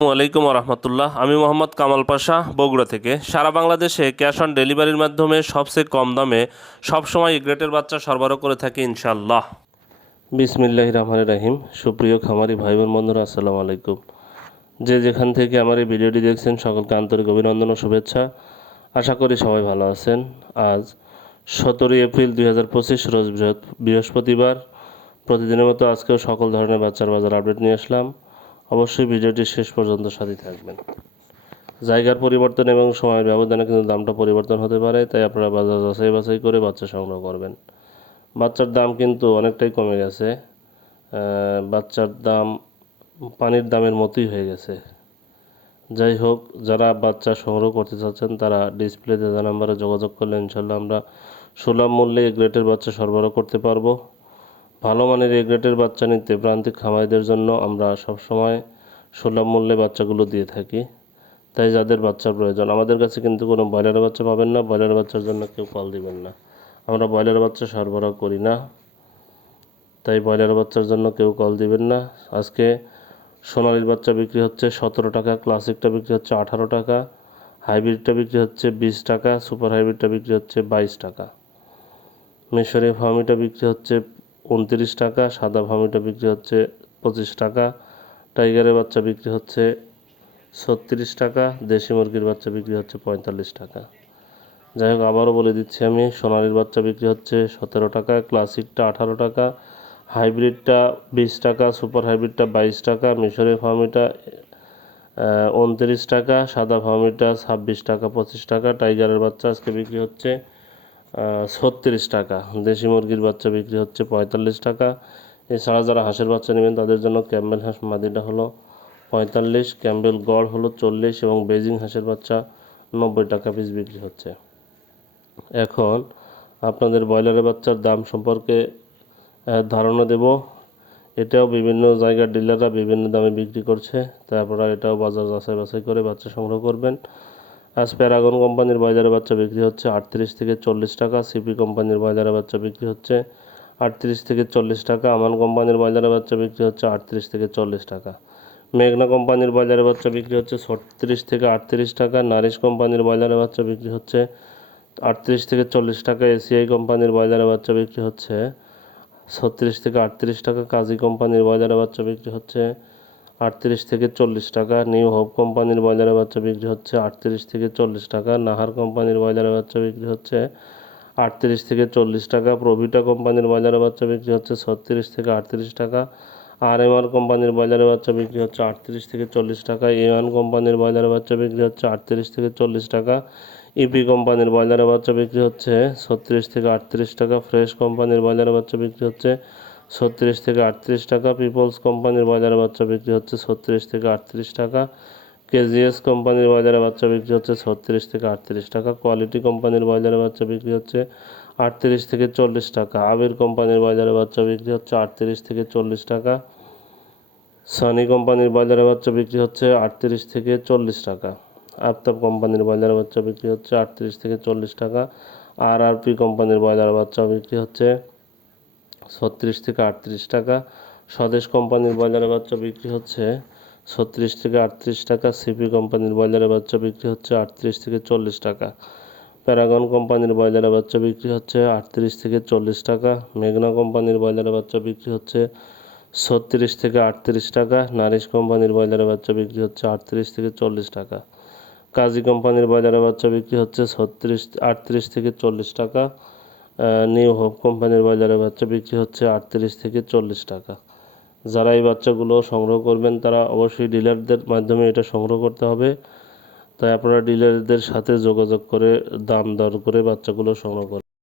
আসসালামু আলাইকুম রহমতুল্লাহ। আমি মোহাম্মদ কামাল পাশা, বগুড়া থেকে। সারা বাংলাদেশে ক্যাশ অন ডেলিভারির মাধ্যমে সবচেয়ে কম দামে সবসময় এ গ্রেটের বাচ্চা সরবরাহ করে থাকি ইনশাল্লাহ। বিসমিল্লাহির রহমানির রহিম। সুপ্রিয় খামারি ভাই বোন বন্ধুরা, আসসালামু আলাইকুম। যে যেখান থেকে আমার এই ভিডিওটি দেখছেন সকলকে আন্তরিক অভিনন্দন ও শুভেচ্ছা। আশা করি সবাই ভালো আছেন। আজ 17 এপ্রিল 2025 রোজ বৃহস্পতিবার। প্রতিদিনের মতো আজকেও সকল ধরনের বাচ্চার বাজার আপডেট নিয়ে আসলাম। অবশ্যই ভিডিওটি শেষ পর্যন্ত সাথে থাকবেন। জায়গার পরিবর্তন এবং সময়ের ব্যবধানে কিন্তু দামটা পরিবর্তন হতে পারে, তাই আপনারা বাজার যাচাই বাছাই করে বাচ্চা সংগ্রহ করবেন। বাচ্চার দাম কিন্তু অনেকটাই কমে গেছে। বাচ্চার দাম পানির দামের মতোই হয়ে গেছে। যাই হোক, যারা বাচ্চা সংগ্রহ করতে চাচ্ছেন তারা ডিসপ্লেতে দেওয়া নাম্বারে যোগাযোগ করলে ইনশাল্লাহ আমরা সুলভ মূল্যে এ গ্রেটের বাচ্চা সরবরাহ করতে পারবো। ভালো মানের এ গ্রেটের বাচ্চা নিতে প্রান্তিক খামারিদের জন্য আমরা সবসময় সুলভ মূল্যে বাচ্চাগুলো দিয়ে থাকি। তাই যাদের বাচ্চার প্রয়োজন, আমাদের কাছে কিন্তু কোনো ব্রয়লারের বাচ্চা পাবেন না। ব্রয়লার বাচ্চার জন্য কেউ কল দিবেন না, আমরা ব্রয়লার বাচ্চা সরবরাহ করি না। তাই ব্রয়লার বাচ্চার জন্য কেউ কল দিবেন না। আজকে সোনালির বাচ্চা বিক্রি হচ্ছে 17 টাকা, ক্লাসিকটা বিক্রি হচ্ছে 18 টাকা, হাইব্রিডটা বিক্রি হচ্ছে 20 টাকা, সুপার হাইব্রিডটা বিক্রি হচ্ছে 22 টাকা, মিশরি ফার্মিটা বিক্রি হচ্ছে 29 টাকা, সাদা ফার্মিটা বিক্রি হচ্ছে 25 টাকা, টাইগারের বাচ্চা বিক্রি হচ্ছে 36 টাকা, দেশি মুরগির বাচ্চা বিক্রি হচ্ছে 45 টাকা। যাই হোক, আবারও বলে দিচ্ছি আমি, সোনালির বাচ্চা বিক্রি হচ্ছে 17 টাকা, ক্লাসিকটা 18 টাকা, হাইব্রিডটা 20 টাকা, সুপার হাইব্রিডটা 22 টাকা, মিশরের ফার্মিটা 29 টাকা, সাদা ফার্মিটা 26 টাকা 25 টাকা, টাইগারের বাচ্চা আজকে বিক্রি হচ্ছে 36 টাকা, দেশি মুরগির বাচ্চা বিক্রি হচ্ছে 45 টাকা। এছাড়া যারা হাঁসের বাচ্চা নেবেন তাদের জন্য ক্যাম্বেল হাঁস মাদিটা হলো 45, ক্যাম্বেল গড় হলো 40 এবং বেজিং হাঁসের বাচ্চা 90 টাকা পিস বিক্রি হচ্ছে। এখন আপনাদের ব্রয়লারের বাচ্চার দাম সম্পর্কে ধারণা দেব। এটাও বিভিন্ন জায়গার ডিলাররা বিভিন্ন দামে বিক্রি করছে, তাই আপনারা এটাও বাজার যাচাই বাছাই করে বাচ্চা সংগ্রহ করবেন। আজ প্যারাগন কোম্পানির ব্রয়লারের বাচ্চা বিক্রি হচ্ছে 38 থেকে 40 টাকা, সিপি কোম্পানির ব্রয়লারের বাচ্চা বিক্রি হচ্ছে 38 থেকে 40 টাকা, আমান কোম্পানির ব্রয়লারের বাচ্চা বিক্রি হচ্ছে 38 থেকে 40 টাকা, মেঘনা কোম্পানির ব্রয়লারের বাচ্চা বিক্রি হচ্ছে 36 থেকে 38 টাকা, নারিশ কোম্পানির ব্রয়লারের বাচ্চা বিক্রি হচ্ছে 38 থেকে 40 টাকা, এসিআই কোম্পানির ব্রয়লারের বাচ্চা বিক্রি হচ্ছে 36 থেকে 38 টাকা, কাজী কোম্পানির ব্রয়লারের বাচ্চা বিক্রি হচ্ছে 38 থেকে 40 টাকা, নিউ হোপ কোম্পানির ব্রয়লারের বাচ্চা বিক্রি হচ্ছে 38 থেকে 40 টাকা, নাহার কোম্পানির ব্রয়লারের বাচ্চা বিক্রি হচ্ছে 38 থেকে 40 টাকা, প্রভিটা কোম্পানির ব্রয়লারের বাচ্চা বিক্রি হচ্ছে 36 থেকে 38 টাকা, আরএমআর কোম্পানির ব্রয়লারের বাচ্চা বিক্রি হচ্ছে 38 থেকে 40 টাকা, এ1 কোম্পানির ব্রয়লারের বাচ্চা বিক্রি হচ্ছে 38 থেকে 40 টাকা, ইপি কোম্পানির ব্রয়লারের বাচ্চা বিক্রি হচ্ছে 36 থেকে 38 টাকা, ফ্রেশ কোম্পানির ব্রয়লারের বাচ্চা বিক্রি হচ্ছে 36 থেকে 38 টাকা, পিপলস কোম্পানির ব্রয়লারের বাচ্চা বিক্রি হচ্ছে 36 থেকে 38 টাকা, কেজিএস কোম্পানির ব্রয়লারের বাচ্চা বিক্রি হচ্ছে 36 থেকে 38 টাকা, কোয়ালিটি কোম্পানির ব্রয়লারের বাচ্চা বিক্রি হচ্ছে 38 থেকে 40 টাকা, আবির কোম্পানির ব্রয়লারের বাচ্চা বিক্রি হচ্ছে 38 থেকে 40 টাকা, সানি কোম্পানির ব্রয়লারের বাচ্চা বিক্রি হচ্ছে 38 থেকে 40 টাকা, আফতাব কোম্পানির ব্রয়লারের বাচ্চা বিক্রি হচ্ছে 38 থেকে 40 টাকা, আরআরপি কোম্পানির ব্রয়লারের বাচ্চা বিক্রি হচ্ছে 36 থেকে 38 টাকা, স্বদেশ কোম্পানির ব্রয়লারের বাচ্চা বিক্রি হচ্ছে 36 থেকে 38 টাকা, সিপি কোম্পানির ব্রয়লারের বাচ্চা বিক্রি হচ্ছে 38 থেকে 40 টাকা, প্যারাগন কোম্পানির ব্রয়লারের বাচ্চা বিক্রি হচ্ছে 38 থেকে 40 টাকা, মেঘনা কোম্পানির ব্রয়লারের বাচ্চা বিক্রি হচ্ছে 36 থেকে 38 টাকা, নারিশ কোম্পানির ব্রয়লারের বাচ্চা বিক্রি হচ্ছে 38 থেকে 40 টাকা, কাজী কোম্পানির ব্রয়লারের বাচ্চা বিক্রি হচ্ছে 38 থেকে 40 টাকা, নিউ হোপ কোম্পানির ব্রয়লারের বাচ্চা বিক্রি হচ্ছে 38 থেকে 40 টাকা। যারা এই বাচ্চাগুলো সংগ্রহ করবেন তারা অবশ্যই ডিলারদের মাধ্যমে এটা সংগ্রহ করতে হবে, তাই আপনারা ডিলারদের সাথে যোগাযোগ করে দাম দর করে বাচ্চাগুলো সংগ্রহ করবেন।